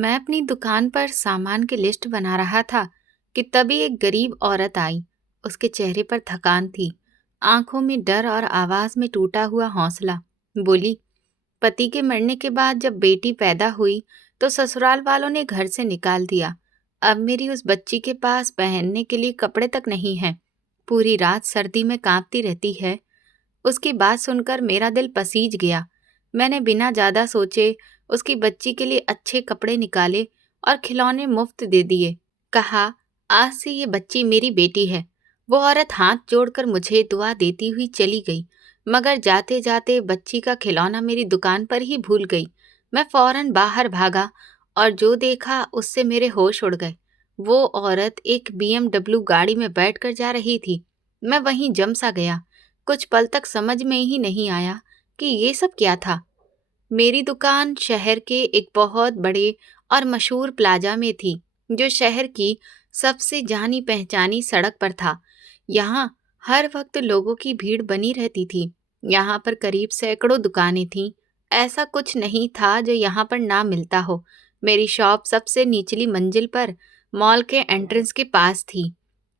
मैं अपनी दुकान पर सामान की लिस्ट बना रहा था कि तभी एक गरीब औरत आई। उसके चेहरे पर थकान थी, आंखों में डर और आवाज में टूटा हुआ हौसला। बोली, पति के मरने के बाद जब बेटी पैदा हुई तो ससुराल वालों ने घर से निकाल दिया। अब मेरी उस बच्ची के पास पहनने के लिए कपड़े तक नहीं हैं। पूरी रात सर्दी में कांपती रहती है। उसकी बात सुनकर मेरा दिल पसीज गया। मैंने बिना ज्यादा सोचे उसकी बच्ची के लिए अच्छे कपड़े निकाले और खिलौने मुफ्त दे दिए। कहा, आज से ये बच्ची मेरी बेटी है। वो औरत हाथ जोड़कर मुझे दुआ देती हुई चली गई, मगर जाते जाते बच्ची का खिलौना मेरी दुकान पर ही भूल गई। मैं फौरन बाहर भागा और जो देखा उससे मेरे होश उड़ गए। वो औरत एक BMW गाड़ी में बैठकर जा रही थी। मैं वहीं जम सा गया। कुछ पल तक समझ में ही नहीं आया कि ये सब क्या था। मेरी दुकान शहर के एक बहुत बड़े और मशहूर प्लाजा में थी, जो शहर की सबसे जानी पहचानी सड़क पर था। यहाँ हर वक्त लोगों की भीड़ बनी रहती थी। यहाँ पर करीब सैकड़ों दुकानें थीं। ऐसा कुछ नहीं था जो यहाँ पर ना मिलता हो। मेरी शॉप सबसे निचली मंजिल पर मॉल के एंट्रेंस के पास थी।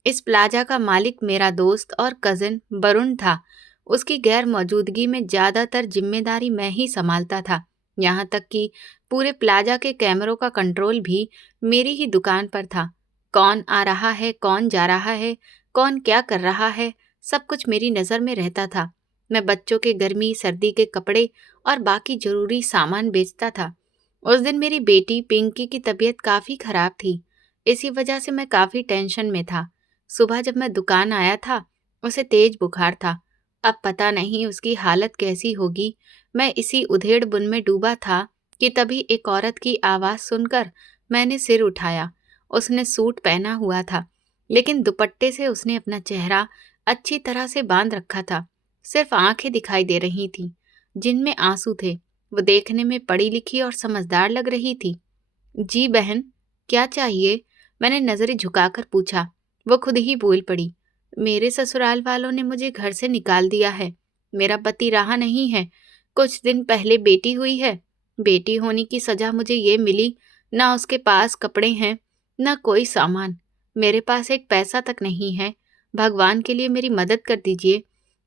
इस प्लाजा का मालिक मेरा दोस्त और कजिन वरुण था। उसकी गैर मौजूदगी में ज्यादातर जिम्मेदारी मैं ही संभालता था। यहाँ तक कि पूरे प्लाजा के कैमरों का कंट्रोल भी मेरी ही दुकान पर था। कौन आ रहा है, कौन जा रहा है, कौन क्या कर रहा है, सब कुछ मेरी नज़र में रहता था। मैं बच्चों के गर्मी सर्दी के कपड़े और बाकी जरूरी सामान बेचता था। उस दिन मेरी बेटी पिंकी की तबीयत काफ़ी खराब थी। इसी वजह से मैं काफ़ी टेंशन में था। सुबह जब मैं दुकान आया था, उसे तेज बुखार था। अब पता नहीं उसकी हालत कैसी होगी। मैं इसी उधेड़-बुन में डूबा था कि तभी एक औरत की आवाज़ सुनकर मैंने सिर उठाया। उसने सूट पहना हुआ था, लेकिन दुपट्टे से उसने अपना चेहरा अच्छी तरह से बांध रखा था। सिर्फ आंखें दिखाई दे रही थीं, जिनमें आंसू थे। वो देखने में पढ़ी लिखी और समझदार लग रही थी। जी बहन, क्या चाहिए? मैंने नज़रें झुकाकर पूछा। वो खुद ही बोल पड़ी, मेरे ससुराल वालों ने मुझे घर से निकाल दिया है। मेरा पति रहा नहीं है। कुछ दिन पहले बेटी हुई है। बेटी होने की सजा मुझे ये मिली। ना उसके पास कपड़े हैं, ना कोई सामान। मेरे पास एक पैसा तक नहीं है। भगवान के लिए मेरी मदद कर दीजिए।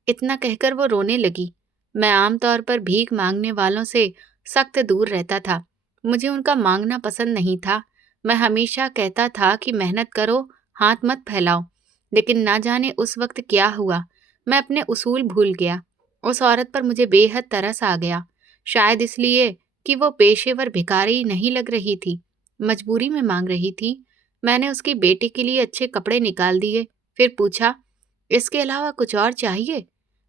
इतना कहकर वो रोने लगी। मैं आमतौर पर भीख मांगने वालों से सख्त दूर रहता था। मुझे उनका मांगना पसंद नहीं था। मैं हमेशा कहता था कि मेहनत करो, हाथ मत फैलाओ। लेकिन ना जाने उस वक्त क्या हुआ, मैं अपने उसूल भूल गया। उस औरत पर मुझे बेहद तरस आ गया। शायद इसलिए कि वो पेशेवर भिखारी नहीं लग रही थी, मजबूरी में मांग रही थी। मैंने उसकी बेटी के लिए अच्छे कपड़े निकाल दिए। फिर पूछा, इसके अलावा कुछ और चाहिए?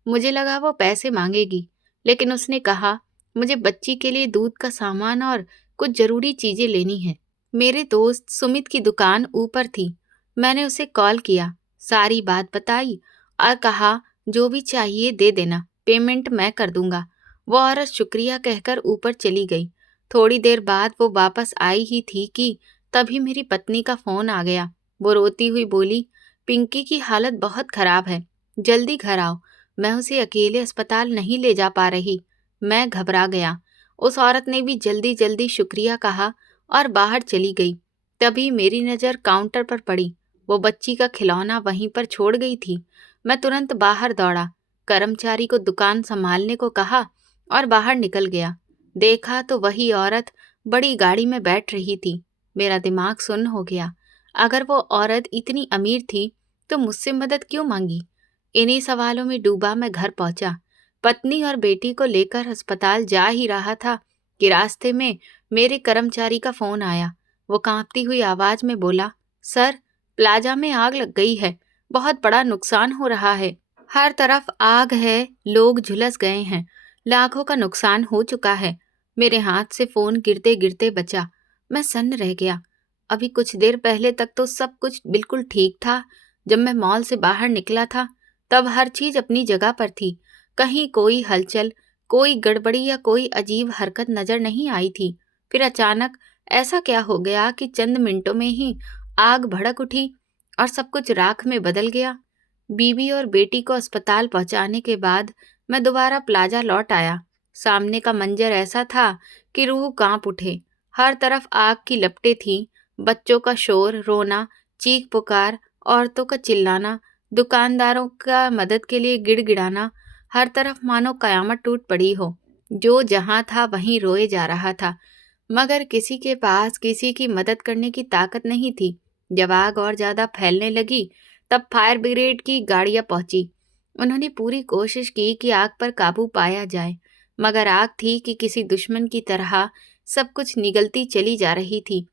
मुझे लगा वो पैसे मांगेगी, लेकिन उसने कहा, मुझे बच्ची के लिए दूध का सामान और कुछ जरूरी चीजें लेनी है। मेरे दोस्त सुमित की दुकान ऊपर थी। मैंने उसे कॉल किया, सारी बात बताई और कहा, जो भी चाहिए दे देना, पेमेंट मैं कर दूंगा। वो औरत शुक्रिया कहकर ऊपर चली गई। थोड़ी देर बाद वो वापस आई ही थी कि तभी मेरी पत्नी का फोन आ गया। वो रोती हुई बोली, पिंकी की हालत बहुत खराब है, जल्दी घर आओ। मैं उसे अकेले अस्पताल नहीं ले जा पा रही। मैं घबरा गया। उस औरत ने भी जल्दी जल्दी शुक्रिया कहा और बाहर चली गई। तभी मेरी नज़र काउंटर पर पड़ी। वो बच्ची का खिलौना वहीं पर छोड़ गई थी। मैं तुरंत बाहर दौड़ा, कर्मचारी को दुकान संभालने को कहा और बाहर निकल गया। देखा तो वही औरत बड़ी गाड़ी में बैठ रही थी। मेरा दिमाग सुन्न हो गया। अगर वो औरत इतनी अमीर थी तो मुझसे मदद क्यों मांगी? इन्हीं सवालों में डूबा मैं घर पहुंचा। पत्नी और बेटी को लेकर अस्पताल जा ही रहा था कि रास्ते में मेरे कर्मचारी का फोन आया। वो कांपती हुई आवाज में बोला, सर, प्लाजा में आग लग गई है। बहुत बड़ा नुकसान हो रहा है। हर तरफ आग है, लोग झुलस गए हैं। लाखों का नुकसान हो चुका है। मेरे हाथ से फोन गिरते गिरते बचा। मैं सन्न रह गया। अभी कुछ देर पहले तक तो सब कुछ बिल्कुल ठीक था। जब मैं मॉल से बाहर निकला था, तब हर चीज अपनी जगह पर थी। कहीं कोई हलचल, कोई गड़बड़ी या कोई अजीब हरकत नजर नहीं आई थी। फिर अचानक ऐसा क्या हो गया कि चंद मिनटों में ही आग भड़क उठी और सब कुछ राख में बदल गया। बीवी और बेटी को अस्पताल पहुंचाने के बाद मैं दोबारा प्लाजा लौट आया। सामने का मंजर ऐसा था कि रूह कांप उठे। हर तरफ आग की लपटें थीं, बच्चों का शोर, रोना, चीख पुकार, औरतों का चिल्लाना, दुकानदारों का मदद के लिए गिड़गिड़ाना। हर तरफ मानो कयामत टूट पड़ी हो। जो जहाँ था वहीं रोए जा रहा था, मगर किसी के पास किसी की मदद करने की ताकत नहीं थी। जब आग और ज्यादा फैलने लगी, तब फायर ब्रिगेड की गाड़ियां पहुंची। उन्होंने पूरी कोशिश की कि आग पर काबू पाया जाए, मगर आग थी कि किसी दुश्मन की तरह सब कुछ निगलती चली जा रही थी।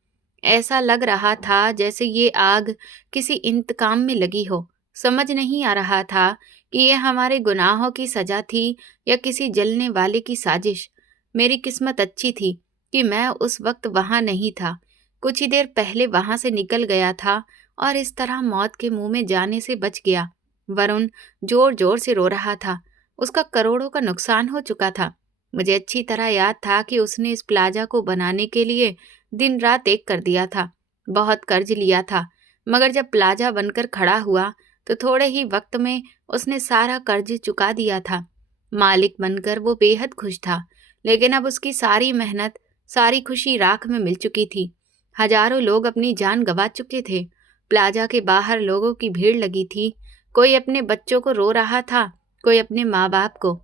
ऐसा लग रहा था जैसे ये आग किसी इंतकाम में लगी हो। समझ नहीं आ रहा था कि ये हमारे गुनाहों की सजा थी या किसी जलने वाले की साजिश। मेरी किस्मत अच्छी थी कि मैं उस वक्त वहां नहीं था। कुछ ही देर पहले वहां से निकल गया था और इस तरह मौत के मुंह में जाने से बच गया। वरुण जोर जोर से रो रहा था। उसका करोड़ों का नुकसान हो चुका था। मुझे अच्छी तरह याद था कि उसने इस प्लाजा को बनाने के लिए दिन रात एक कर दिया था। बहुत कर्ज लिया था, मगर जब प्लाजा बनकर खड़ा हुआ तो थोड़े ही वक्त में उसने सारा कर्ज चुका दिया था। मालिक बनकर वो बेहद खुश था, लेकिन अब उसकी सारी मेहनत, सारी खुशी राख में मिल चुकी थी। हजारों लोग अपनी जान गंवा चुके थे। प्लाजा के बाहर लोगों की भीड़ लगी थी। कोई अपने बच्चों को रो रहा था, कोई अपने माँ बाप को।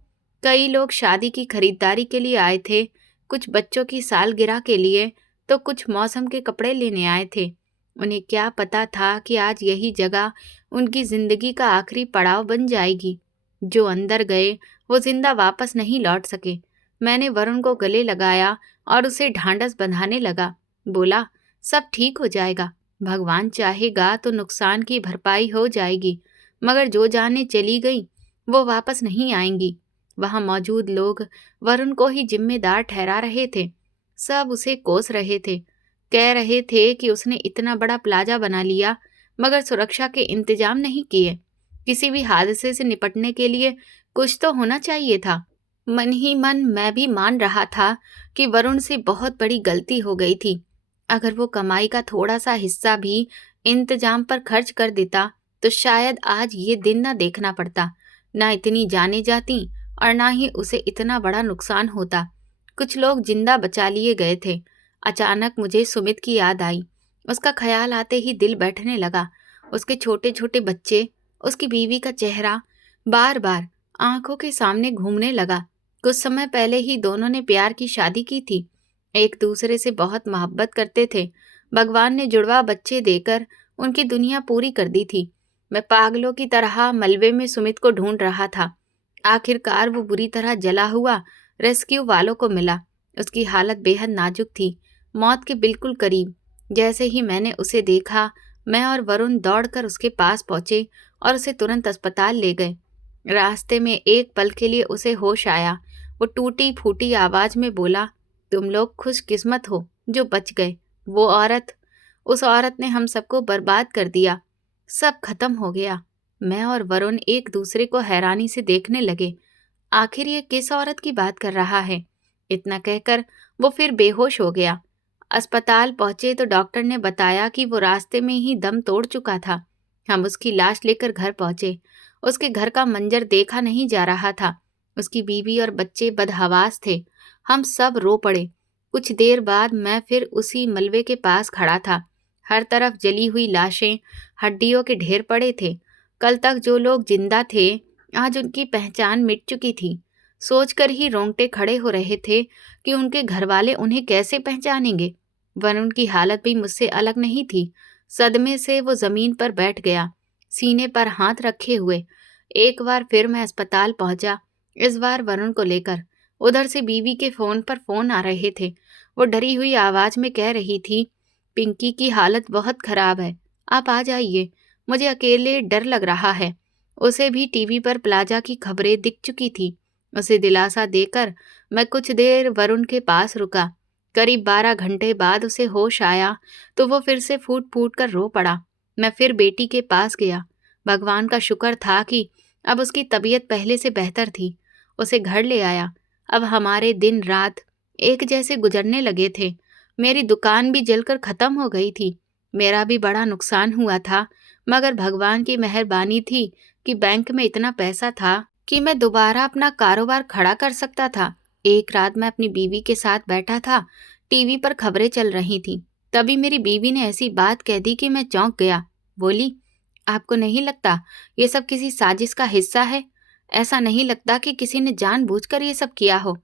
कई लोग शादी की खरीदारी के लिए आए थे, कुछ बच्चों की सालगिरह के लिए, तो कुछ मौसम के कपड़े लेने आए थे। उन्हें क्या पता था कि आज यही जगह उनकी जिंदगी का आखिरी पड़ाव बन जाएगी। जो अंदर गए वो जिंदा वापस नहीं लौट सके। मैंने वरुण को गले लगाया और उसे ढांढस बंधाने लगा। बोला, सब ठीक हो जाएगा। भगवान चाहेगा तो नुकसान की भरपाई हो जाएगी, मगर जो जानें चली गई वो वापस नहीं आएंगी। वहां मौजूद लोग वरुण को ही जिम्मेदार ठहरा रहे थे। सब उसे कोस रहे थे, कह रहे थे कि उसने इतना बड़ा प्लाजा बना लिया, मगर सुरक्षा के इंतजाम नहीं किए। किसी भी हादसे से निपटने के लिए कुछ तो होना चाहिए था। मन ही मन मैं भी मान रहा था कि वरुण से बहुत बड़ी गलती हो गई थी। अगर वो कमाई का थोड़ा सा हिस्सा भी इंतजाम पर खर्च कर देता तो शायद आज ये दिन ना देखना पड़ता, ना इतनी जाने जाती और ना ही उसे इतना बड़ा नुकसान होता। कुछ लोग जिंदा बचा लिए गए थे। अचानक मुझे सुमित की याद आई। उसका ख्याल आते ही दिल बैठने लगा। उसके छोटे छोटे बच्चे, उसकी बीवी का चेहरा बार बार आंखों के सामने घूमने लगा। कुछ समय पहले ही दोनों ने प्यार की शादी की थी, एक दूसरे से बहुत मोहब्बत करते थे। भगवान ने जुड़वा बच्चे देकर उनकी दुनिया पूरी कर दी थी। मैं पागलों की तरह मलबे में सुमित को ढूंढ रहा था। आखिरकार वो बुरी तरह जला हुआ रेस्क्यू वालों को मिला। उसकी हालत बेहद नाजुक थी, मौत के बिल्कुल करीब। जैसे ही मैंने उसे देखा, मैं और वरुण दौड़कर उसके पास पहुंचे और उसे तुरंत अस्पताल ले गए। रास्ते में एक पल के लिए उसे होश आया। वो टूटी फूटी आवाज में बोला, तुम लोग खुशकिस्मत हो जो बच गए। वो औरत, उस औरत ने हम सबको बर्बाद कर दिया। सब खत्म हो गया। मैं और वरुण एक दूसरे को हैरानी से देखने लगे। आखिर ये किस औरत की बात कर रहा है? इतना कहकर वो फिर बेहोश हो गया। अस्पताल पहुंचे तो डॉक्टर ने बताया कि वो रास्ते में ही दम तोड़ चुका था। हम उसकी लाश लेकर घर पहुंचे। उसके घर का मंजर देखा नहीं जा रहा था। उसकी बीवी और बच्चे बदहवास थे। हम सब रो पड़े। कुछ देर बाद मैं फिर उसी मलबे के पास खड़ा था। हर तरफ जली हुई लाशें, हड्डियों के ढेर पड़े थे। कल तक जो लोग जिंदा थे, आज उनकी पहचान मिट चुकी थी। सोचकर ही रोंगटे खड़े हो रहे थे कि उनके घरवाले उन्हें कैसे पहचानेंगे। वरुण की हालत भी मुझसे अलग नहीं थी। सदमे से वो जमीन पर बैठ गया, सीने पर हाथ रखे हुए। एक बार फिर मैं अस्पताल पहुंचा, इस बार वरुण को लेकर। उधर से बीवी के फोन पर फोन आ रहे थे। वो डरी हुई आवाज में कह रही थी, पिंकी की हालत बहुत खराब है, आप आ जाइए, मुझे अकेले डर लग रहा है। उसे भी टीवी पर प्लाजा की खबरें दिख चुकी थी। उसे दिलासा देकर मैं कुछ देर वरुण के पास रुका। करीब 12 घंटे बाद उसे होश आया तो वो फिर से फूट फूट कर रो पड़ा। मैं फिर बेटी के पास गया। भगवान का शुक्र था कि अब उसकी तबीयत पहले से बेहतर थी। उसे घर ले आया। अब हमारे दिन रात एक जैसे गुजरने लगे थे। मेरी दुकान भी जलकर खत्म हो गई थी। मेरा भी बड़ा नुकसान हुआ था, मगर भगवान की मेहरबानी थी कि बैंक में इतना पैसा था कि मैं दोबारा अपना कारोबार खड़ा कर सकता था। एक रात मैं अपनी बीवी के साथ बैठा था टीवी पर खबरें चल रही थीं। तभी मेरी बीवी ने ऐसी बात कह दी कि मैं चौंक गया। बोली, आपको नहीं लगता ये सब किसी साजिश का हिस्सा है? ऐसा नहीं लगता कि किसी ने जानबूझकर ये सब किया हो?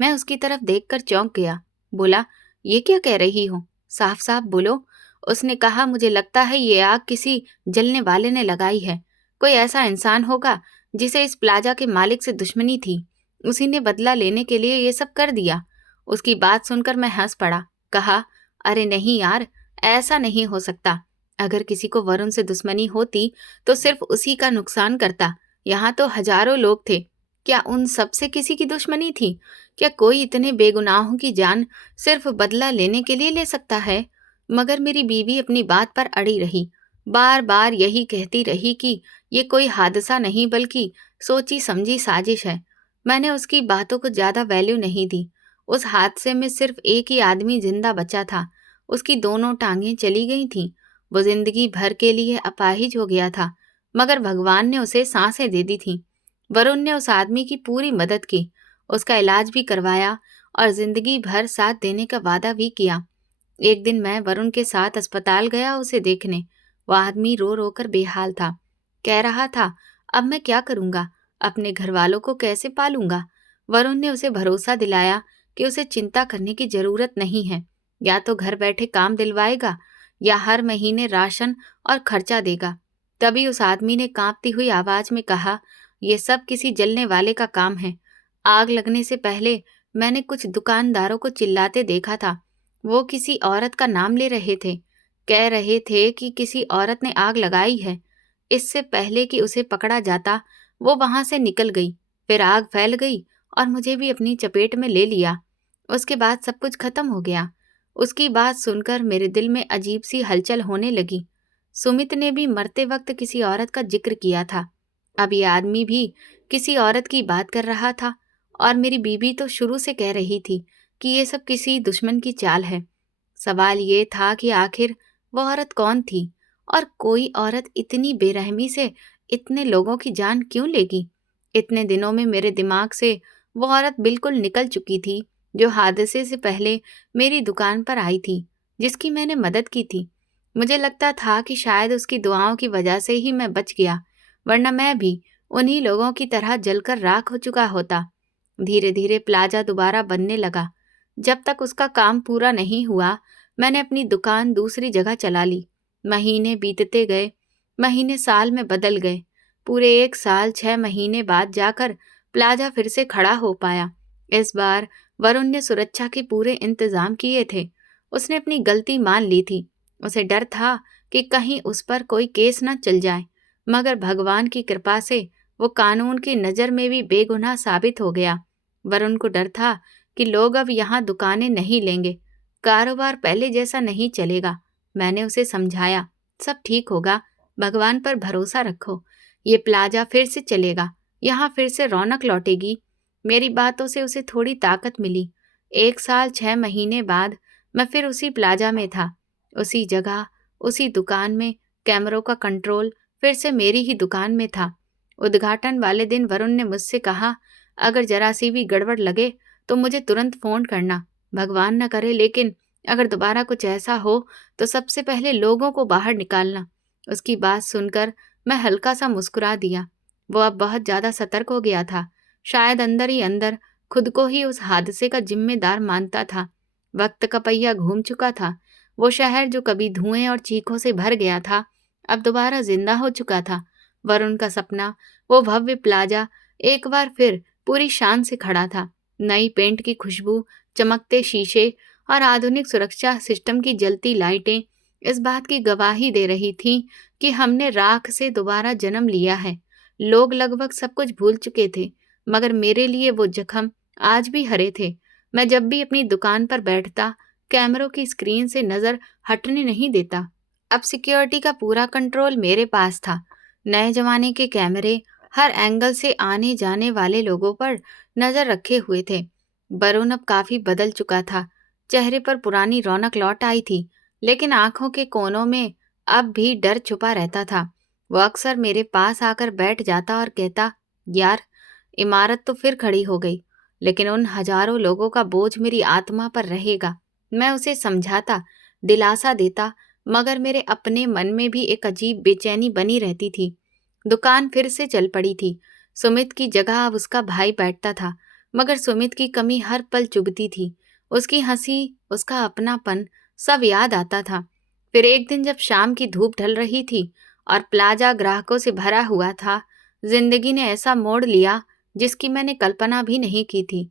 मैं उसकी तरफ देखकर चौंक गया। बोला, ये क्या कह रही हो? साफ साफ बोलो। उसने कहा, मुझे लगता है ये आग किसी जलने वाले ने लगाई है। कोई ऐसा इंसान होगा जिसे इस प्लाजा के मालिक से दुश्मनी थी। उसी ने बदला लेने के लिए ये सब कर दिया। उसकी बात सुनकर मैं हंस पड़ा। कहा, अरे नहीं यार, ऐसा नहीं हो सकता। अगर किसी को वरुण से दुश्मनी होती तो सिर्फ उसी का नुकसान करता। यहाँ तो हजारों लोग थे। क्या उन सब से किसी की दुश्मनी थी? क्या कोई इतने बेगुनाहों की जान सिर्फ बदला लेने के लिए ले सकता है? मगर मेरी बीवी अपनी बात पर अड़ी रही। बार बार यही कहती रही कि ये कोई हादसा नहीं बल्कि सोची समझी साजिश है। मैंने उसकी बातों को ज्यादा वैल्यू नहीं दी। उस हादसे में सिर्फ एक ही आदमी जिंदा बचा था। उसकी दोनों टांगें चली गई थीं। वो जिंदगी भर के लिए अपाहिज हो गया था, मगर भगवान ने उसे सांसें दे दी थीं। वरुण ने उस आदमी की पूरी मदद की, उसका इलाज भी करवाया और जिंदगी भर साथ देने का वादा भी किया। एक दिन मैं वरुण के साथ अस्पताल गया उसे देखने। वो आदमी रो रो कर बेहाल था। कह रहा था, अब मैं क्या करूंगा? अपने घर वालों को कैसे पालूंगा? वरुण ने उसे भरोसा दिलाया कि उसे चिंता करने की जरूरत नहीं है। या तो घर बैठे काम दिलवाएगा या हर महीने राशन और खर्चा देगा। तभी उस आदमी ने कांपती हुई आवाज में कहा, ये सब किसी जलने वाले का काम है। आग लगने से पहले मैंने कुछ दुकानदारों को चिल्लाते देखा था। वो किसी औरत का नाम ले रहे थे। कह रहे थे कि किसी औरत ने आग लगाई है। इससे पहले कि उसे पकड़ा जाता, वो वहां से निकल गई। फिर आग फैल गई और मुझे भी अपनी चपेट में ले लिया। उसके बाद सब कुछ खत्म हो गया। उसकी बात सुनकर मेरे दिल में अजीब सी हलचल होने लगी। सुमित ने भी मरते वक्त किसी औरत का जिक्र किया था। अब ये आदमी भी किसी औरत की बात कर रहा था और मेरी बीबी तो शुरू से कह रही थी कि ये सब किसी दुश्मन की चाल है। सवाल ये था कि आखिर वो औरत कौन थी और कोई औरत इतनी बेरहमी से इतने लोगों की जान क्यों लेगी? इतने दिनों में मेरे दिमाग से वो औरत बिल्कुल निकल चुकी थी जो हादसे से पहले मेरी दुकान पर आई थी, जिसकी मैंने मदद की थी। मुझे लगता था कि शायद उसकी दुआओं की वजह से ही मैं बच गया, वरना मैं भी उन्हीं लोगों की तरह जलकर राख हो चुका होता। धीरे धीरे प्लाजा दोबारा बनने लगा। जब तक उसका काम पूरा नहीं हुआ, मैंने अपनी दुकान दूसरी जगह चला ली। महीने बीतते गए, महीने साल में बदल गए। पूरे 1 साल 6 महीने बाद जाकर प्लाजा फिर से खड़ा हो पाया। इस बार वरुण ने सुरक्षा के पूरे इंतजाम किए थे। उसने अपनी गलती मान ली थी। उसे डर था कि कहीं उस पर कोई केस न चल जाए, मगर भगवान की कृपा से वो कानून की नज़र में भी बेगुनाह साबित हो गया। वरुण को डर था कि लोग अब यहाँ दुकानें नहीं लेंगे, कारोबार पहले जैसा नहीं चलेगा। मैंने उसे समझाया, सब ठीक होगा, भगवान पर भरोसा रखो, ये प्लाजा फिर से चलेगा, यहाँ फिर से रौनक लौटेगी। मेरी बातों से उसे थोड़ी ताकत मिली। 1 साल 6 महीने बाद मैं फिर उसी प्लाजा में था, उसी जगह, उसी दुकान में। कैमरों का कंट्रोल फिर से मेरी ही दुकान में था। उद्घाटन वाले दिन वरुण ने मुझसे कहा, अगर जरा सी भी गड़बड़ लगे तो मुझे तुरंत फोन करना। भगवान न करे, लेकिन अगर दोबारा कुछ ऐसा हो तो सबसे पहले लोगों को बाहर निकालना। उसकी बात सुनकर मैं हल्का सा मुस्कुरा दिया। वो अब बहुत ज्यादा सतर्क हो गया था। शायद अंदर ही अंदर खुद को ही उस हादसे का जिम्मेदार मानता था। वक्त का पहिया घूम चुका था। वो शहर जो कभी धुएं और चीखों से भर गया था, अब दोबारा जिंदा हो चुका था। वरुण का सपना, वो भव्य प्लाजा, एक बार फिर पूरी शान से खड़ा था। नई पेंट की खुशबू, चमकते शीशे और आधुनिक सुरक्षा सिस्टम की जलती लाइटें इस बात की गवाही दे रही थीं कि हमने राख से दोबारा जन्म लिया है। लोग लगभग सब कुछ भूल चुके थे, मगर मेरे लिए वो जख्म आज भी हरे थे। मैं जब भी अपनी दुकान पर बैठता, कैमरों की स्क्रीन से नजर हटने नहीं देता। अब सिक्योरिटी का पूरा कंट्रोल मेरे पास था। नए जमाने के कैमरे हर एंगल से आने जाने वाले लोगों पर नजर रखे हुए थे। वरुण अब काफी बदल चुका था। चेहरे पर पुरानी रौनक लौट आई थी, लेकिन आंखों के कोनों में अब भी डर छुपा रहता था। वो अक्सर मेरे पास आकर बैठ जाता और कहता, यार, इमारत तो फिर खड़ी हो गई, लेकिन उन हजारों लोगों का बोझ मेरी आत्मा पर रहेगा। मैं उसे समझाता, दिलासा देता, मगर मेरे अपने मन में भी एक अजीब बेचैनी बनी रहती थी। दुकान फिर से चल पड़ी थी। सुमित की जगह अब उसका भाई बैठता था, मगर सुमित की कमी हर पल चुभती थी। उसकी हंसी, उसका अपनापन सब याद आता था। फिर एक दिन जब शाम की धूप ढल रही थी और प्लाजा ग्राहकों से भरा हुआ था, जिंदगी ने ऐसा मोड़ लिया जिसकी मैंने कल्पना भी नहीं की थी।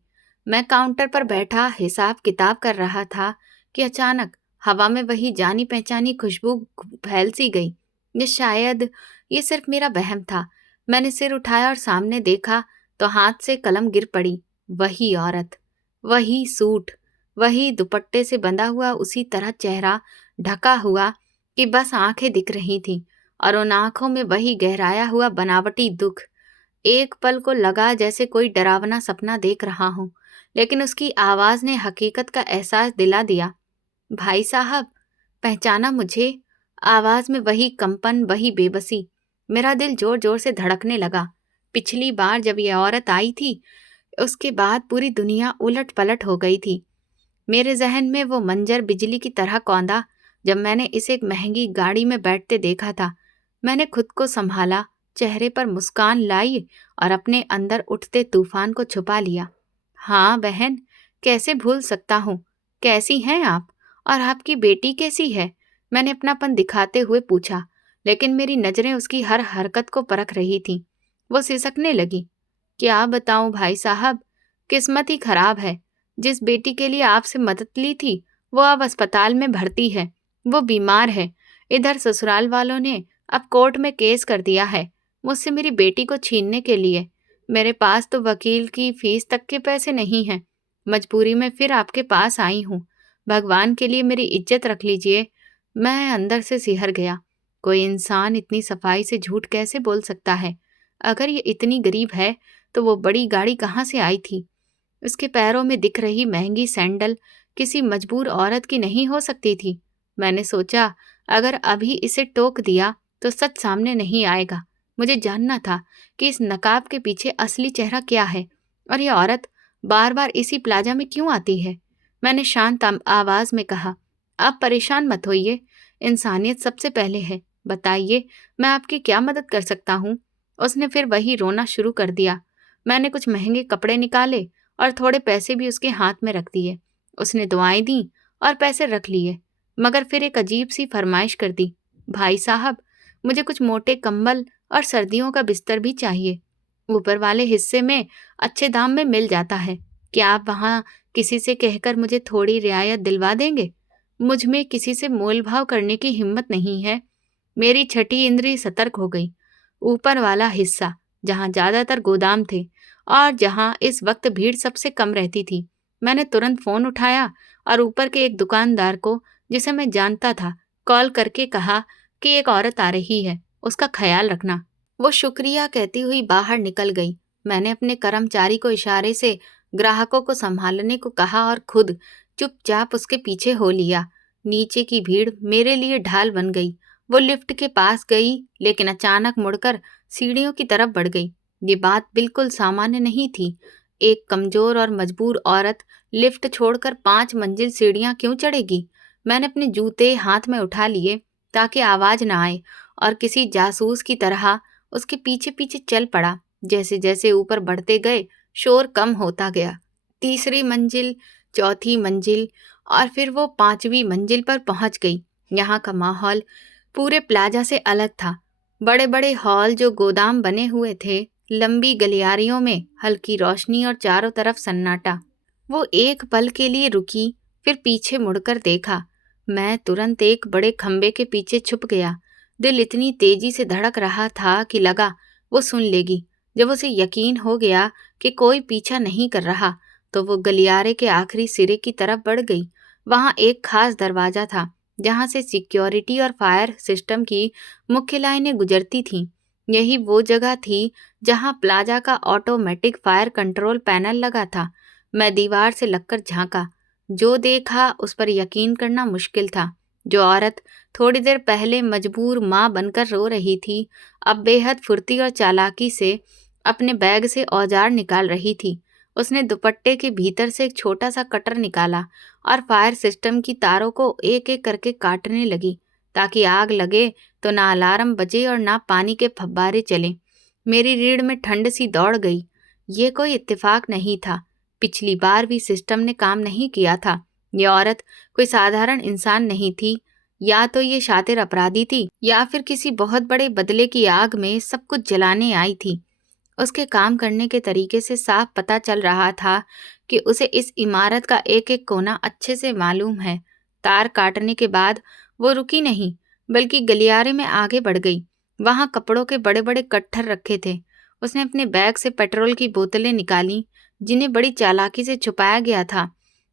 मैं काउंटर पर बैठा हिसाब किताब कर रहा था कि अचानक हवा में वही जानी पहचानी खुशबू फैल सी गई। शायद ये सिर्फ मेरा वहम था। मैंने सिर उठाया और सामने देखा तो हाथ से कलम गिर पड़ी। वही औरत, वही सूट, वही दुपट्टे से बंधा हुआ, उसी तरह चेहरा ढका हुआ कि बस आंखें दिख रही थीं, और उन आंखों में वही गहराया हुआ बनावटी दुख। एक पल को लगा जैसे कोई डरावना सपना देख रहा हूं, लेकिन उसकी आवाज ने हकीकत का एहसास दिला दिया। भाई साहब, पहचाना मुझे? आवाज में वही कंपन, वही बेबसी। मेरा दिल जोर जोर से धड़कने लगा। पिछली बार जब यह औरत आई थी, उसके बाद पूरी दुनिया उलट पलट हो गई थी। मेरे जहन में वो मंजर बिजली की तरह कौंधा जब मैंने इसे एक महंगी गाड़ी में बैठते देखा था। मैंने खुद को संभाला, चेहरे पर मुस्कान लाई और अपने अंदर उठते तूफान को छुपा लिया। हाँ बहन, कैसे भूल सकता हूँ। कैसी हैं आप? और आपकी बेटी कैसी है? मैंने अपनापन दिखाते हुए पूछा, लेकिन मेरी नजरें उसकी हर हरकत को परख रही थीं। वो सिसकने लगी। क्या बताऊं भाई साहब, किस्मत ही खराब है। जिस बेटी के लिए आपसे मदद ली थी, वो अब अस्पताल में भर्ती है। वो बीमार है। इधर ससुराल वालों ने अब कोर्ट में केस कर दिया है मुझसे मेरी बेटी को छीनने के लिए। मेरे पास तो वकील की फीस तक के पैसे नहीं हैं। मजबूरी में फिर आपके पास आई हूँ। भगवान के लिए मेरी इज्जत रख लीजिए। मैं अंदर से सिहर गया। कोई इंसान इतनी सफाई से झूठ कैसे बोल सकता है? अगर ये इतनी गरीब है तो वो बड़ी गाड़ी कहाँ से आई थी? उसके पैरों में दिख रही महंगी सैंडल किसी मजबूर औरत की नहीं हो सकती थी। मैंने सोचा, अगर अभी इसे टोक दिया तो सच सामने नहीं आएगा। मुझे जानना था कि इस नकाब के पीछे असली चेहरा क्या है, और यह औरत बार बार इसी प्लाजा में क्यों आती है। मैंने शांत आवाज में कहा, आप परेशान मत होइए, इंसानियत सबसे पहले है। बताइए, मैं आपकी क्या मदद कर सकता हूँ? उसने फिर वही रोना शुरू कर दिया। मैंने कुछ महंगे कपड़े निकाले और थोड़े पैसे भी उसके हाथ में रख दिए। उसने दुआएं दी और पैसे रख लिए, मगर फिर एक अजीब सी फरमाइश कर दी। भाई साहब, मुझे कुछ मोटे कंबल और सर्दियों का बिस्तर भी चाहिए। ऊपर वाले हिस्से में अच्छे दाम में मिल जाता है। क्या आप वहाँ किसी से कहकर मुझे थोड़ी रियायत दिलवा देंगे? मुझ में किसी से मोल भाव करने की हिम्मत नहीं है। मेरी छठी इंद्री सतर्क हो गई। ऊपर वाला हिस्सा, जहाँ ज्यादातर गोदाम थे और जहाँ इस वक्त भीड़ सबसे कम रहती थी। मैंने तुरंत फोन उठाया और ऊपर के एक दुकानदार को, जिसे मैं जानता था, कॉल करके कहा कि एक औरत आ रही है, उसका ख्याल रखना। वो शुक्रिया कहती हुई बाहर निकल गई। मैंने अपने कर्मचारी को इशारे से ग्राहकों को संभालने को कहा और खुद चुपचाप उसके पीछे हो लिया। नीचे की भीड़ मेरे लिए ढाल बन गई। वो लिफ्ट के पास गई, लेकिन अचानक मुड़कर सीढ़ियों की तरफ बढ़ गई। ये बात बिल्कुल सामान्य नहीं थी। एक कमजोर और मजबूर औरत लिफ्ट छोड़कर 5 मंजिल सीढ़ियां क्यों चढ़ेगी? मैंने अपने जूते हाथ में उठा लिए ताकि आवाज ना आए, और किसी जासूस की तरह उसके पीछे पीछे चल पड़ा। जैसे जैसे ऊपर बढ़ते गए, शोर कम होता गया। तीसरी मंजिल, चौथी मंजिल, और फिर वो 5वीं मंजिल पर पहुंच गई। यहाँ का माहौल पूरे प्लाजा से अलग था। बड़े बड़े हॉल जो गोदाम बने हुए थे, लंबी गलियारियों में हल्की रोशनी और चारों तरफ सन्नाटा। वो एक पल के लिए रुकी, फिर पीछे मुड़कर देखा। मैं तुरंत एक बड़े खंबे के पीछे छुप गया। दिल इतनी तेजी से धड़क रहा था कि लगा वो सुन लेगी। जब उसे यकीन हो गया कि कोई पीछा नहीं कर रहा, तो वो गलियारे के आखिरी सिरे की तरफ बढ़ गई। वहां एक खास दरवाजा था, जहां से सिक्योरिटी और फायर सिस्टम की मुख्य लाइनें गुजरती थीं। यही वो जगह थी जहां प्लाजा का ऑटोमेटिक फायर कंट्रोल पैनल लगा था। मैं दीवार से लगकर झांका। जो देखा उस पर यकीन करना मुश्किल था। जो औरत थोड़ी देर पहले मजबूर माँ बनकर रो रही थी, अब बेहद फुर्ती और चालाकी से अपने बैग से औजार निकाल रही थी। उसने दुपट्टे के भीतर से एक छोटा सा कटर निकाला और फायर सिस्टम की तारों को एक एक करके काटने लगी, ताकि आग लगे तो ना अलार्म बजे और ना पानी के फव्वारे चले। मेरी रीढ़ में ठंड सी दौड़ गई। ये कोई इत्तेफाक नहीं था। पिछली बार भी सिस्टम ने काम नहीं किया था। ये औरत कोई साधारण इंसान नहीं थी। या तो ये शातिर अपराधी थी या फिर किसी बहुत बड़े बदले की आग में सब कुछ जलाने आई थी। उसके काम करने के तरीके से साफ पता चल रहा था कि उसे इस इमारत का एक एक कोना अच्छे से मालूम है। तार काटने के बाद वो रुकी नहीं, बल्कि गलियारे में आगे बढ़ गई। वहां कपड़ों के बड़े बड़े कट्टर रखे थे। उसने अपने बैग से पेट्रोल की बोतलें निकाली, जिन्हें बड़ी चालाकी से छुपाया गया था।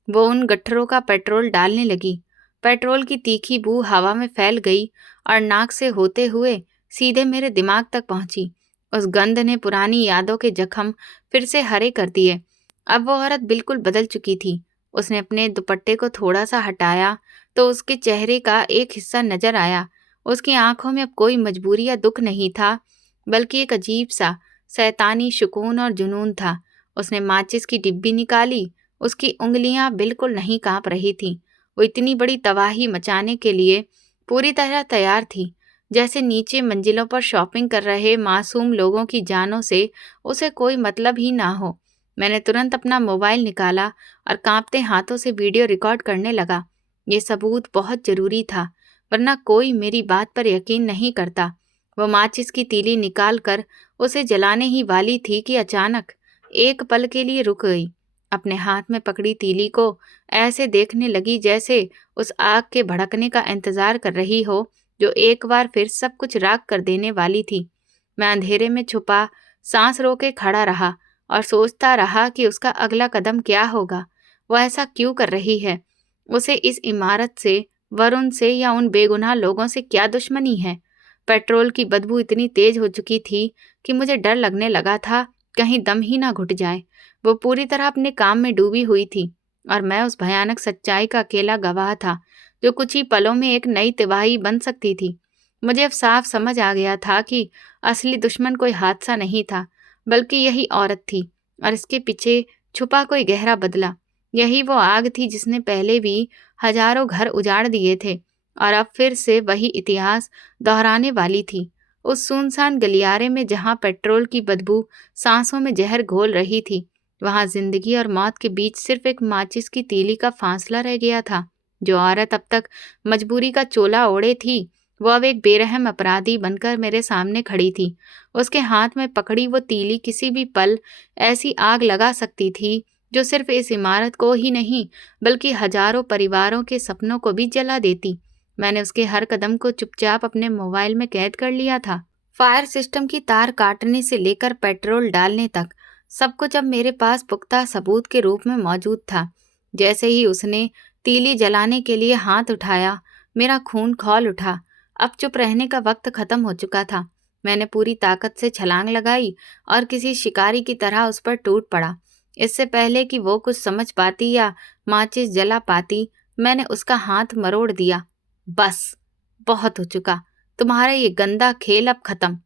वो उन गट्ठरों का पेट्रोल डालने लगी। पेट्रोल की तीखी बू हवा में फैल गई और नाक से होते हुए सीधे मेरे दिमाग तक पहुंची। उस गंध ने पुरानी यादों के जख्म फिर से हरे कर दिए। अब वो औरत बिल्कुल बदल चुकी थी। उसने अपने दुपट्टे को थोड़ा सा हटाया तो उसके चेहरे का एक हिस्सा नजर आया। उसकी आंखों में अब कोई मजबूरी या दुख नहीं था, बल्कि एक अजीब सा शैतानी सुकून और जुनून था। उसने माचिस की डिब्बी निकाली। उसकी उंगलियां बिल्कुल नहीं कांप रही थीं। वो इतनी बड़ी तबाही मचाने के लिए पूरी तरह तैयार थी, जैसे नीचे मंजिलों पर शॉपिंग कर रहे मासूम लोगों की जानों से उसे कोई मतलब ही ना हो। मैंने तुरंत अपना मोबाइल निकाला और कांपते हाथों से वीडियो रिकॉर्ड करने लगा। ये सबूत बहुत जरूरी था, वरना कोई मेरी बात पर यकीन नहीं करता। वो माचिस की तीली निकाल कर उसे जलाने ही वाली थी कि अचानक एक पल के लिए रुक गई। अपने हाथ में पकड़ी तीली को ऐसे देखने लगी जैसे उस आग के भड़कने का इंतजार कर रही हो, जो एक बार फिर सब कुछ राख कर देने वाली थी। मैं अंधेरे में छुपा सांस रोके खड़ा रहा और सोचता रहा कि उसका अगला कदम क्या होगा। वो ऐसा क्यों कर रही है? उसे इस इमारत से, वरुण से या उन बेगुनाह लोगों से क्या दुश्मनी है? पेट्रोल की बदबू इतनी तेज हो चुकी थी कि मुझे डर लगने लगा था कहीं दम ही ना घुट जाए। वो पूरी तरह अपने काम में डूबी हुई थी और मैं उस भयानक सच्चाई का अकेला गवाह था, जो कुछ ही पलों में एक नई तबाही बन सकती थी। मुझे अब साफ समझ आ गया था कि असली दुश्मन कोई हादसा नहीं था, बल्कि यही औरत थी और इसके पीछे छुपा कोई गहरा बदला। यही वो आग थी जिसने पहले भी हजारों घर उजाड़ दिए थे और अब फिर से वही इतिहास दोहराने वाली थी। उस सुनसान गलियारे में जहां पेट्रोल की बदबू सांसों में जहर घोल रही थी, वहां जिंदगी और मौत के बीच सिर्फ एक माचिस की तीली का फासला रह गया था। जो औरत अब तक मजबूरी का चोला ओढ़े थी, वो अब एक बेरहम अपराधी बनकर मेरे सामने खड़ी थी। उसके हाथ में पकड़ी वो तीली किसी भी पल ऐसी आग लगा सकती थी, जो सिर्फ इस इमारत को ही नहीं, बल्कि हजारों परिवारों के सपनों को भी जला देती। मैंने उसके हर कदम को चुपचाप अपने मोबाइल में कैद कर लिया था। फायर सिस्टम की तार काटने से लेकर पेट्रोल डालने तक सब कुछ अब मेरे पास पुख्ता सबूत के रूप में मौजूद था। जैसे ही उसने तीली जलाने के लिए हाथ उठाया, मेरा खून खौल उठा। अब चुप रहने का वक्त खत्म हो चुका था। मैंने पूरी ताकत से छलांग लगाई और किसी शिकारी की तरह उस पर टूट पड़ा। इससे पहले कि वो कुछ समझ पाती या माचिस जला पाती, मैंने उसका हाथ मरोड़ दिया। बस, बहुत हो चुका। तुम्हारा ये गंदा खेल अब खत्म।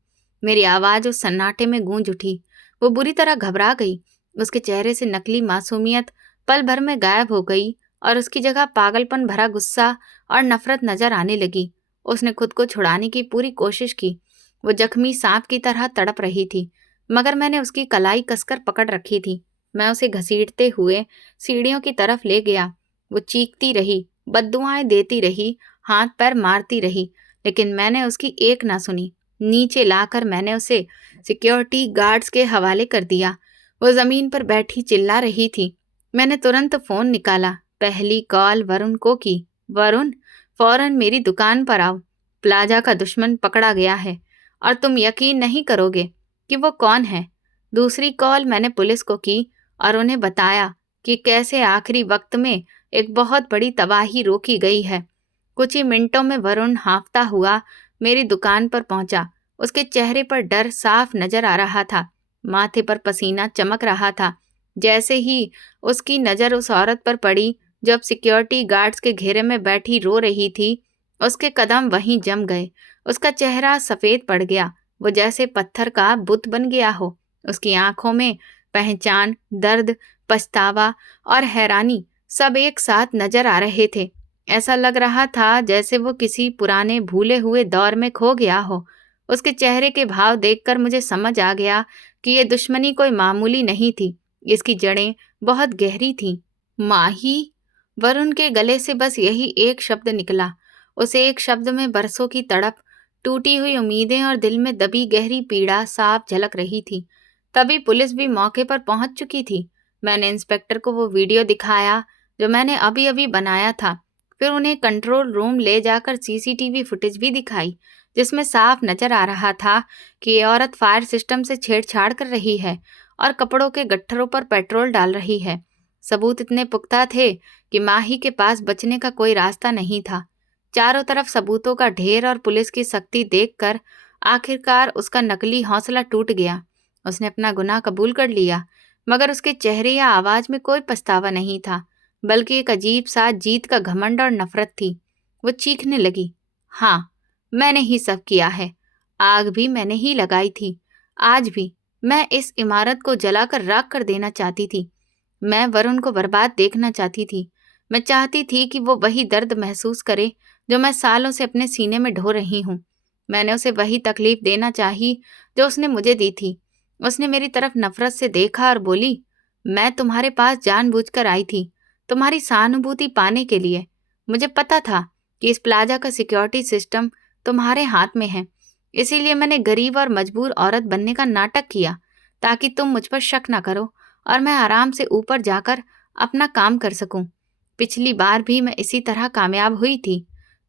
मेरी आवाज उस सन्नाटे में गूंज उठी। वो बुरी तरह घबरा गई। उसके चेहरे से नकली मासूमियत पल भर में गायब हो गई और उसकी जगह पागलपन भरा गुस्सा और नफरत नजर आने लगी। उसने खुद को छुड़ाने की पूरी कोशिश की। वो जख्मी सांप की तरह तड़प रही थी, मगर मैंने उसकी कलाई कसकर पकड़ रखी थी। मैं उसे घसीटते हुए सीढ़ियों की तरफ ले गया। वो चीखती रही, बद्दुआएं देती रही, हाथ पैर मारती रही, लेकिन मैंने उसकी एक ना सुनी। नीचे लाकर मैंने उसे सिक्योरिटी गार्ड्स के हवाले कर दिया। वो जमीन पर बैठी चिल्ला रही थी। मैंने तुरंत फोन निकाला। पहली कॉल वरुण को की। वरुण, फौरन मेरी दुकान पर आओ। प्लाजा का दुश्मन पकड़ा गया है और तुम यकीन नहीं करोगे कि वो कौन है। दूसरी कॉल मैंने पुलिस को की और उन्हें बताया कि कैसे आखिरी वक्त में एक बहुत बड़ी तबाही रोकी गई है। कुछ ही मिनटों में वरुण हाँफता हुआ मेरी दुकान पर पहुंचा। उसके चेहरे पर डर साफ नजर आ रहा था। माथे पर पसीना चमक रहा था। जैसे ही उसकी नजर उस औरत पर पड़ी जब सिक्योरिटी गार्ड्स के घेरे में बैठी रो रही थी, उसके कदम वहीं जम गए। उसका चेहरा सफेद पड़ गया। वो जैसे पत्थर का बुत बन गया हो। उसकी आंखों में पहचान, दर्द, पछतावा और हैरानी सब एक साथ नजर आ रहे थे। ऐसा लग रहा था जैसे वो किसी पुराने भूले हुए दौर में खो गया हो। उसके चेहरे के भाव देखकर मुझे समझ आ गया कि ये दुश्मनी कोई मामूली नहीं थी, इसकी जड़ें बहुत गहरी थीं। माही। वरुण के गले से बस यही एक शब्द निकला। उस एक शब्द में बरसों की तड़प, टूटी हुई उम्मीदें और दिल में दबी गहरी पीड़ा साफ झलक रही थी। तभी पुलिस भी मौके पर पहुंच चुकी थी। मैंने इंस्पेक्टर को वो वीडियो दिखाया जो मैंने अभी अभी बनाया था। फिर उन्हें कंट्रोल रूम ले जाकर सीसीटीवी फुटेज भी दिखाई, जिसमें साफ नजर आ रहा था कि ये औरत फायर सिस्टम से छेड़छाड़ कर रही है और कपड़ों के गट्ठरों पर पेट्रोल डाल रही है। सबूत इतने पुख्ता थे कि माही के पास बचने का कोई रास्ता नहीं था। चारों तरफ सबूतों का ढेर और पुलिस की सख्ती देखकर आखिरकार उसका नकली हौसला टूट गया। उसने अपना गुनाह कबूल कर लिया, मगर उसके चेहरे या आवाज में कोई पछतावा नहीं था, बल्कि एक अजीब सा जीत का घमंड और नफरत थी। वो चीखने लगी, हाँ, मैंने ही सब किया है। आग भी मैंने ही लगाई थी। आज भी मैं इस इमारत को जलाकर राख कर देना चाहती थी। मैं वरुण को बर्बाद देखना चाहती थी। मैं चाहती थी कि वो वही दर्द महसूस करे जो मैं सालों से अपने सीने में ढो रही हूँ। मैंने उसे वही तकलीफ देना चाही जो उसने मुझे दी थी। उसने मेरी तरफ नफरत से देखा और बोली, मैं तुम्हारे पास जानबूझकर आई थी, तुम्हारी सहानुभूति पाने के लिए। मुझे पता था कि इस प्लाजा का सिक्योरिटी सिस्टम तुम्हारे हाथ में है, इसीलिए मैंने गरीब और मजबूर औरत बनने का नाटक किया ताकि तुम मुझ पर शक न करो और मैं आराम से ऊपर जाकर अपना काम कर सकूं। पिछली बार भी मैं इसी तरह कामयाब हुई थी।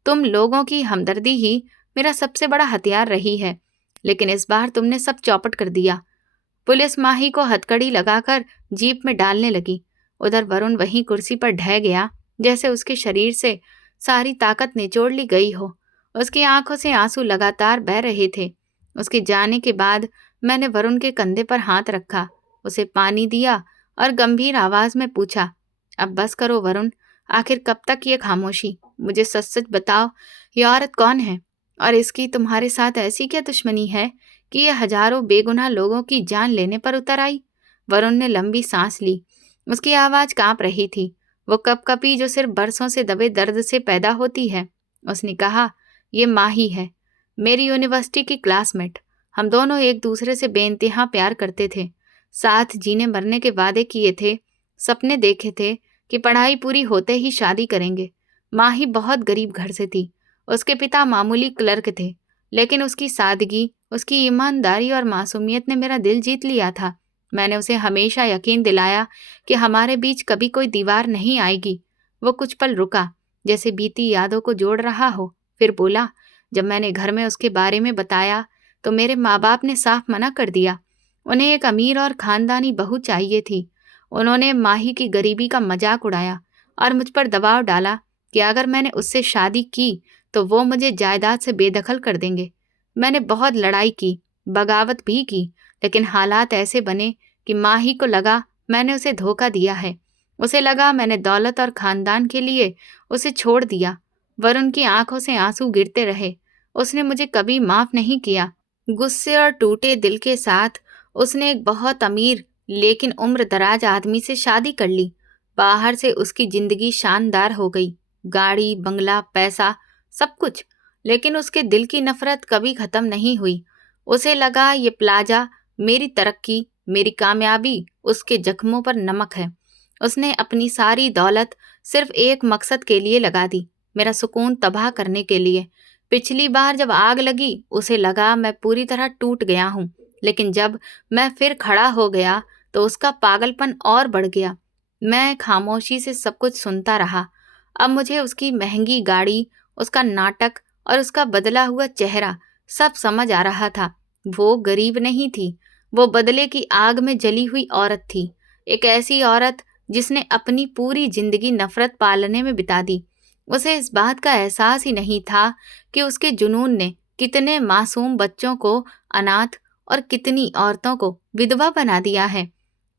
तुम लोगों की हमदर्दी ही मेरा सबसे बड़ा हथियार रही है, लेकिन इस बार तुमने सब चौपट कर दिया। पुलिस माही को हथकड़ी लगाकर जीप में डालने लगी। उधर वरुण वहीं कुर्सी पर ढह गया, जैसे उसके शरीर से सारी ताकत निचोड़ ली गई हो। उसकी आंखों से आंसू लगातार बह रहे थे। उसके जाने के बाद मैंने वरुण के कंधे पर हाथ रखा, उसे पानी दिया और गंभीर आवाज में पूछा, अब बस करो वरुण, आखिर कब तक ये खामोशी? मुझे सच सच बताओ, ये औरत कौन है और इसकी तुम्हारे साथ ऐसी क्या दुश्मनी है कि ये हजारों बेगुनाह लोगों की जान लेने पर उतर आई? वरुण ने लंबी सांस ली। उसकी आवाज कांप रही थी, वो कपकपी जो सिर्फ बरसों से दबे दर्द से पैदा होती है। उसने कहा, ये माही है, मेरी यूनिवर्सिटी की क्लासमेट। हम दोनों एक दूसरे से बेइंतहा प्यार करते थे, साथ जीने मरने के वादे किए थे, सपने देखे थे कि पढ़ाई पूरी होते ही शादी करेंगे। माही बहुत गरीब घर से थी। उसके पिता मामूली क्लर्क थे, लेकिन उसकी सादगी, उसकी ईमानदारी और मासूमियत ने मेरा दिल जीत लिया था। मैंने उसे हमेशा यकीन दिलाया कि हमारे बीच कभी कोई दीवार नहीं आएगी। वो कुछ पल रुका, जैसे बीती यादों को जोड़ रहा हो, फिर बोला, जब मैंने घर में उसके बारे में बताया तो मेरे माँ बाप ने साफ मना कर दिया। उन्हें एक अमीर और खानदानी बहू चाहिए थी। उन्होंने माही की गरीबी का मजाक उड़ाया और मुझ पर दबाव डाला कि अगर मैंने उससे शादी की तो वो मुझे जायदाद से बेदखल कर देंगे। मैंने बहुत लड़ाई की, बगावत भी की, लेकिन हालात ऐसे बने कि माही को लगा मैंने उसे धोखा दिया है। उसे लगा मैंने दौलत और खानदान के लिए उसे छोड़ दिया। वरुण की आंखों से आंसू गिरते रहे। उसने मुझे कभी माफ नहीं किया। गुस्से और टूटे दिल के साथ उसने एक बहुत अमीर लेकिन उम्र दराज आदमी से शादी कर ली। बाहर से उसकी जिंदगी शानदार हो गई, गाड़ी, बंगला, पैसा, सब कुछ। लेकिन उसके दिल की नफरत कभी खत्म नहीं हुई। उसे लगा ये प्लाजा, मेरी तरक्की, मेरी कामयाबी उसके जख्मों पर नमक है। उसने अपनी सारी दौलत सिर्फ एक मकसद के लिए लगा दी, मेरा सुकून तबाह करने के लिए। पिछली बार जब आग लगी उसे लगा मैं पूरी तरह टूट गया हूँ, लेकिन जब मैं फिर खड़ा हो गया तो उसका पागलपन और बढ़ गया। मैं खामोशी से सब कुछ सुनता रहा। अब मुझे उसकी महंगी गाड़ी, उसका नाटक और उसका बदला हुआ चेहरा सब समझ आ रहा था। वो गरीब नहीं थी, वो बदले की आग में जली हुई औरत थी। एक ऐसी औरत जिसने अपनी पूरी जिंदगी नफरत पालने में बिता दी। उसे इस बात का एहसास ही नहीं था कि उसके जुनून ने कितने मासूम बच्चों को अनाथ और कितनी औरतों को विधवा बना दिया है।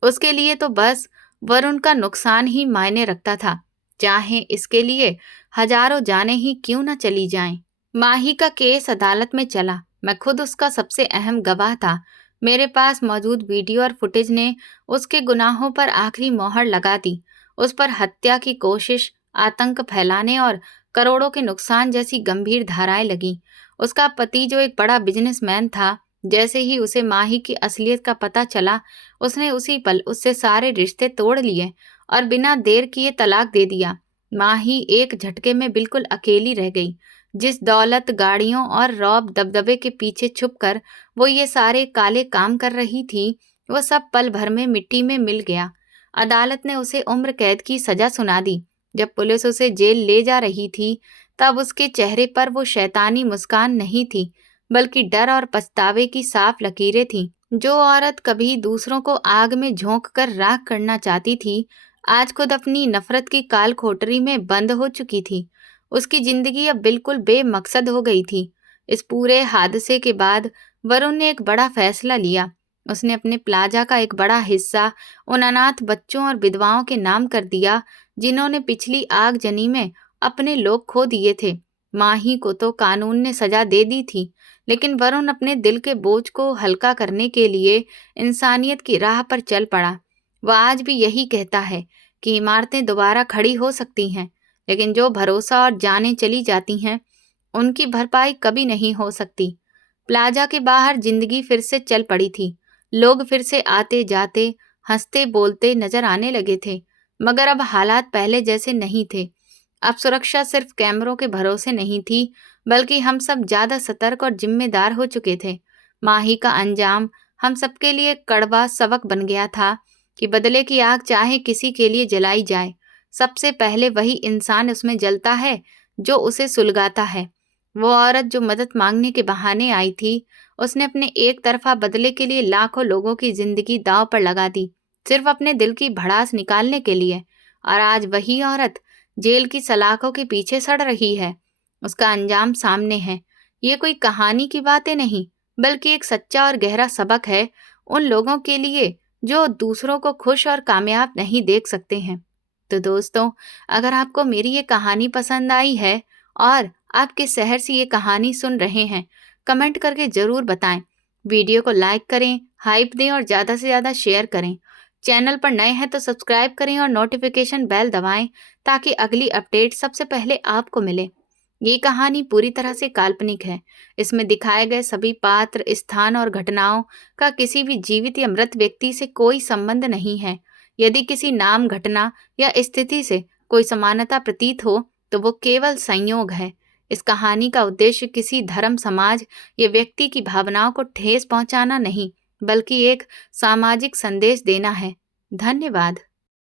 उसके लिए तो बस वरुण का नुकसान ही मायने रखता था, चाहे इसके लिए हजारों जानें ही क्यों न चली जाएं। माही का केस अदालत में चला। मैं खुद उसका सबसे अहम गवाह था। मेरे पास मौजूद वीडियो और फुटेज ने उसके गुनाहों पर आखिरी मोहर लगा दी। उस पर हत्या की कोशिश, आतंक फैलाने और करोड़ों के नुकसान जैसी गंभीर धाराएं लगी। उसका पति जो एक बड़ा बिजनेसमैन था, जैसे ही उसे माही की असलियत का पता चला, उसने उसी पल उससे सारे रिश्ते तोड़ लिए और बिना देर किए तलाक दे दिया। माही एक झटके में बिल्कुल अकेली रह गई। जिस दौलत, गाड़ियों और रौब दबदबे के पीछे छुपकर वो ये सारे काले काम कर रही थी, वो सब पल भर में मिट्टी में मिल गया। अदालत ने उसे उम्र कैद की सजा सुना दी। जब पुलिस उसे जेल ले जा रही थी, तब उसके चेहरे पर वो शैतानी मुस्कान नहीं थी, बल्कि डर और पछतावे की साफ लकीरें थीं। जो औरत कभी दूसरों को आग में झोंक कर राख करना चाहती थी, आज खुद अपनी नफरत की काल कोठरी में बंद हो चुकी थी। उसकी जिंदगी अब बिल्कुल बेमकसद हो गई थी। इस पूरे हादसे के बाद वरुण ने एक बड़ा फैसला लिया। उसने अपने प्लाजा का एक बड़ा हिस्सा उन अनाथ बच्चों और विधवाओं के नाम कर दिया, जिन्होंने पिछली आगजनी में अपने लोग खो दिए थे। माही को तो कानून ने सजा दे दी थी, लेकिन वरुण अपने दिल के बोझ को हल्का करने के लिए इंसानियत की राह पर चल पड़ा। वह आज भी यही कहता है कि इमारतें दोबारा खड़ी हो सकती हैं, लेकिन जो भरोसा और जानें चली जाती हैं, उनकी भरपाई कभी नहीं हो सकती। प्लाजा के बाहर जिंदगी फिर से चल पड़ी थी। लोग फिर से आते जाते, हंसते बोलते नजर आने लगे थे, मगर अब हालात पहले जैसे नहीं थे। अब सुरक्षा सिर्फ कैमरों के भरोसे नहीं थी, बल्कि हम सब ज्यादा सतर्क और जिम्मेदार हो चुके थे। माही का अंजाम हम सबके लिए कड़वा सबक बन गया था कि बदले की आग चाहे किसी के लिए जलाई जाए, सबसे पहले वही इंसान उसमें जलता है जो उसे सुलगाता है। वो औरत जो मदद मांगने के बहाने आई थी, उसने अपने एक तरफा बदले के लिए लाखों लोगों की जिंदगी दांव पर लगा दी, सिर्फ अपने दिल की भड़ास निकालने के लिए। और आज वही औरत जेल की सलाखों के पीछे सड़ रही है। उसका अंजाम सामने है। ये कोई कहानी की बातें नहीं, बल्कि एक सच्चा और गहरा सबक है उन लोगों के लिए जो दूसरों को खुश और कामयाब नहीं देख सकते हैं। तो दोस्तों, अगर आपको मेरी ये कहानी पसंद आई है और आप किस शहर से ये कहानी सुन रहे हैं, कमेंट करके ज़रूर बताएं। वीडियो को लाइक करें, हाइप दें और ज़्यादा से ज़्यादा शेयर करें। चैनल पर नए हैं तो सब्सक्राइब करें और नोटिफिकेशन बेल दबाएं, ताकि अगली अपडेट सबसे पहले आपको मिले। ये कहानी पूरी तरह से काल्पनिक है। इसमें दिखाए गए सभी पात्र, स्थान और घटनाओं का किसी भी जीवित या मृत व्यक्ति से कोई संबंध नहीं है। यदि किसी नाम, घटना या स्थिति से कोई समानता प्रतीत हो, तो वो केवल संयोग है। इस कहानी का उद्देश्य किसी धर्म, समाज या व्यक्ति की भावनाओं को ठेस पहुंचाना नहीं, बल्कि एक सामाजिक संदेश देना है। धन्यवाद।